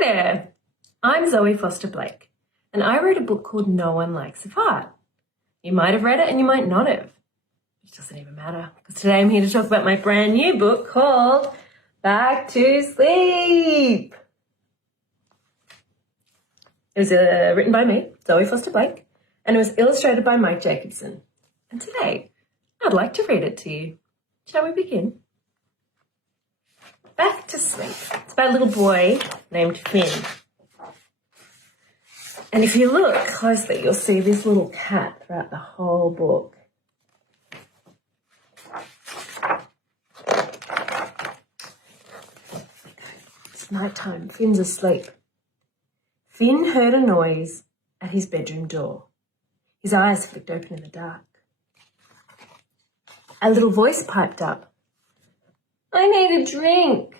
Hi there, I'm Zoë Foster Blake, and I wrote a book called No One Likes a Fart. You might have read it and you might not have, which doesn't even matter, because today I'm here to talk about my brand new book called Back to Sleep. It was written by me, Zoë Foster Blake, and it was illustrated by Mike Jacobson. And today, I'd like to read it to you. Shall we begin? Back to Sleep. It's about a little boy named Finn. And if you look closely, you'll see this little cat throughout the whole book. It's nighttime. Finn's asleep. Finn heard a noise at his bedroom door. His eyes flicked open in the dark. A little voice piped up. I need a drink.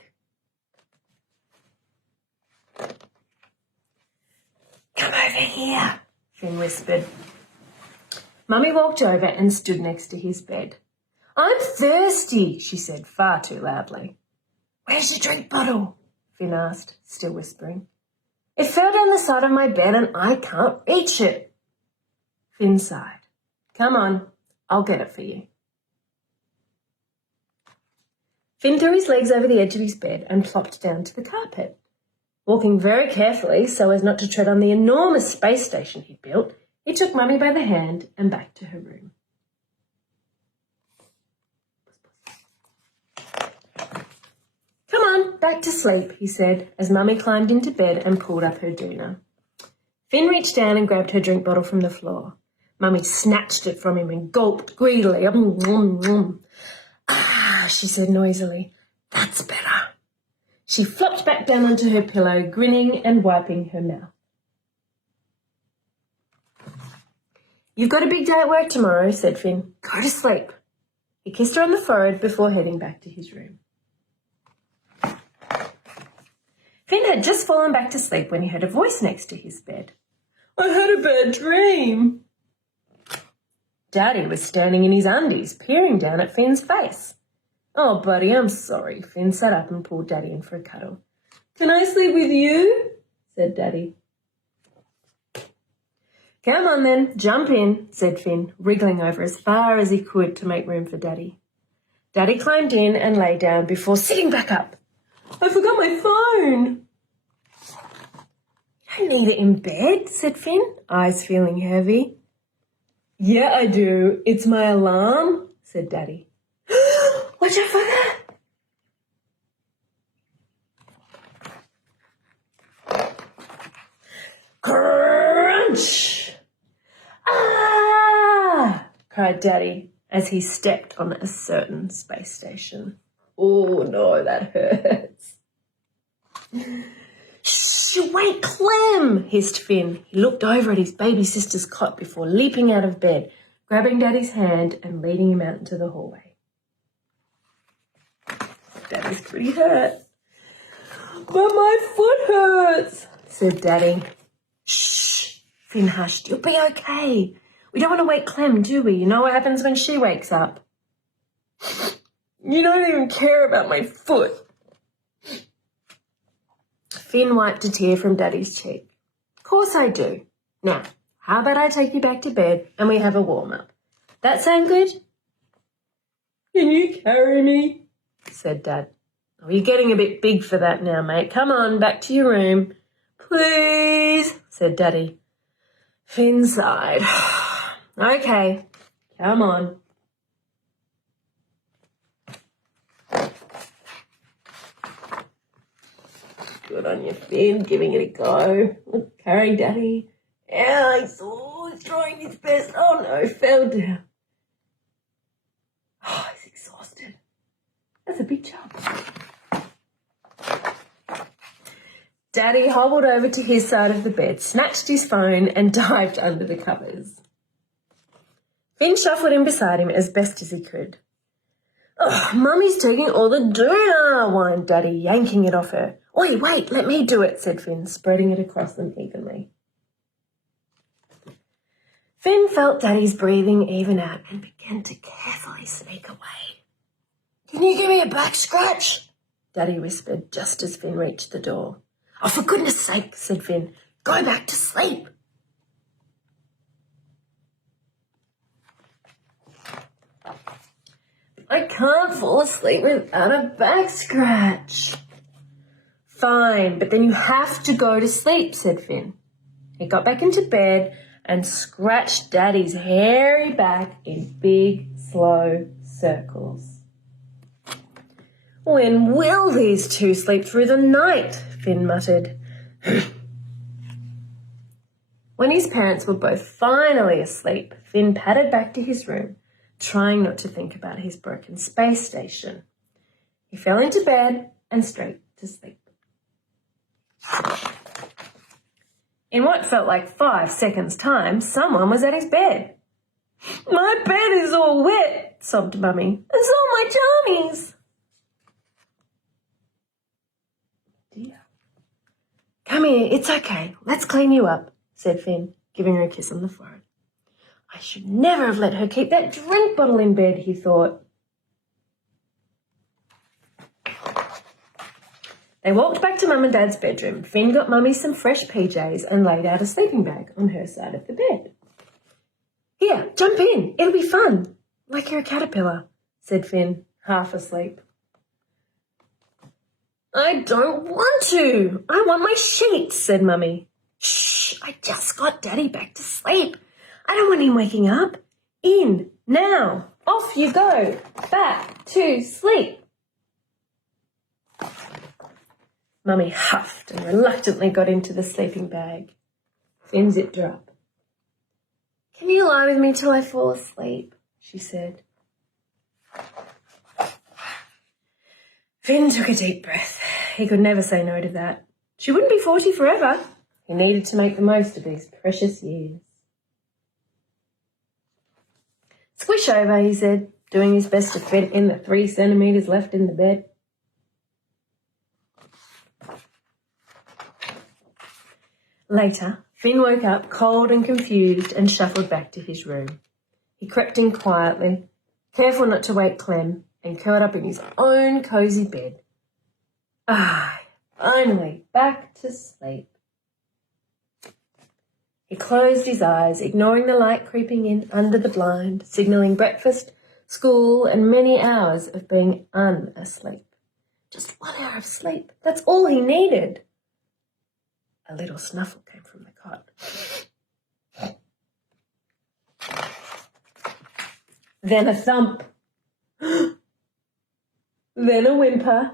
Come over here, Finn whispered. Mummy walked over and stood next to his bed. I'm thirsty, she said far too loudly. Where's your drink bottle? Finn asked, still whispering. It fell down the side of my bed and I can't reach it. Finn sighed. Come on, I'll get it for you. Finn threw his legs over the edge of his bed and plopped down to the carpet. Walking very carefully so as not to tread on the enormous space station he'd built, he took Mummy by the hand and back to her room. Come on, back to sleep, he said, as Mummy climbed into bed and pulled up her doona. Finn reached down and grabbed her drink bottle from the floor. Mummy snatched it from him and gulped greedily. Ah, she said noisily. That's better. She flopped back down onto her pillow, grinning and wiping her mouth. You've got a big day at work tomorrow, said Finn. Go to sleep. He kissed her on the forehead before heading back to his room. Finn had just fallen back to sleep when he heard a voice next to his bed. I had a bad dream. Daddy was standing in his undies, peering down at Finn's face. Oh, buddy, I'm sorry. Finn sat up and pulled Daddy in for a cuddle. Can I sleep with you? Said Daddy. Come on then, jump in, said Finn, wriggling over as far as he could to make room for Daddy. Daddy climbed in and lay down before sitting back up. I forgot my phone. You don't need it in bed, said Finn, eyes feeling heavy. Yeah, I do. It's my alarm, said Daddy. Watch out for that. Crunch! Ah! Cried Daddy as he stepped on a certain space station. Oh, no, that hurts. Shh, wait, Clem, hissed Finn. He looked over at his baby sister's cot before leaping out of bed, grabbing Daddy's hand and leading him out into the hallway. Daddy's pretty hurt. But my foot hurts, said Daddy. Shh, Finn hushed. You'll be okay. We don't want to wake Clem, do we? You know what happens when she wakes up. You don't even care about my foot. Finn wiped a tear from Daddy's cheek. Of course I do. Now, how about I take you back to bed and we have a warm-up? That sound good? Can you carry me? Said Dad. Oh, you're getting a bit big for that now, mate. Come on, back to your room. Please, said Daddy. Finn sighed. Okay, come on. Good on you, Finn, giving it a go. Look, carry Daddy. Yeah, he's trying his best. Oh no, fell down. Oh, he's exhausted. That's a big jump. Daddy hobbled over to his side of the bed, snatched his phone and dived under the covers. Finn shuffled in beside him as best as he could. Oh, Mummy's taking all the doona, whined Daddy, yanking it off her. Oi, wait, let me do it, said Finn, spreading it across them evenly. Finn felt Daddy's breathing even out and began to carefully sneak away. Can you give me a back scratch? Daddy whispered just as Finn reached the door. Oh, for goodness sake, said Finn. Go back to sleep. I can't fall asleep without a back scratch. Fine, but then you have to go to sleep, said Finn. He got back into bed and scratched Daddy's hairy back in big, slow circles. When will these two sleep through the night? Finn muttered. When his parents were both finally asleep, Finn padded back to his room, trying not to think about his broken space station. He fell into bed and straight to sleep. In what felt like 5 seconds' time, someone was at his bed. My bed is all wet, sobbed Mummy, and so are my jammies. Dear. Come here, it's okay. Let's clean you up, said Finn, giving her a kiss on the forehead. I should never have let her keep that drink bottle in bed, he thought. They walked back to Mum and Dad's bedroom. Finn got Mummy some fresh PJs and laid out a sleeping bag on her side of the bed. Here, jump in. It'll be fun. Like you're a caterpillar, said Finn, half asleep. I don't want to. I want my sheets, said Mummy. Shh, I just got Daddy back to sleep. I don't want him waking up. In, now. Off you go. Back to sleep. Mummy huffed and reluctantly got into the sleeping bag. Finn zipped her up. Can you lie with me till I fall asleep? She said. Finn took a deep breath. He could never say no to that. She wouldn't be 40 forever. He needed to make the most of these precious years. Squish over, he said, doing his best to fit in the 3 centimetres left in the bed. Later, Finn woke up cold and confused and shuffled back to his room. He crept in quietly, careful not to wake Clem, and curled up in his own cosy bed. Finally back to sleep. He closed his eyes, ignoring the light creeping in under the blind, signalling breakfast, school, and many hours of being unasleep. Just 1 hour of sleep. That's all he needed. A little snuffle came from the cot. Then a thump. Then a whimper.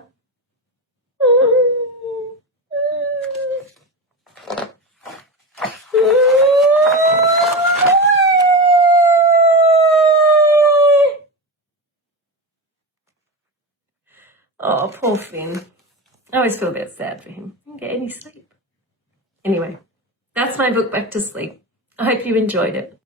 Oh, poor Finn. I always feel a bit sad for him. He didn't get any sleep. Anyway, that's my book Back to Sleep. I hope you enjoyed it.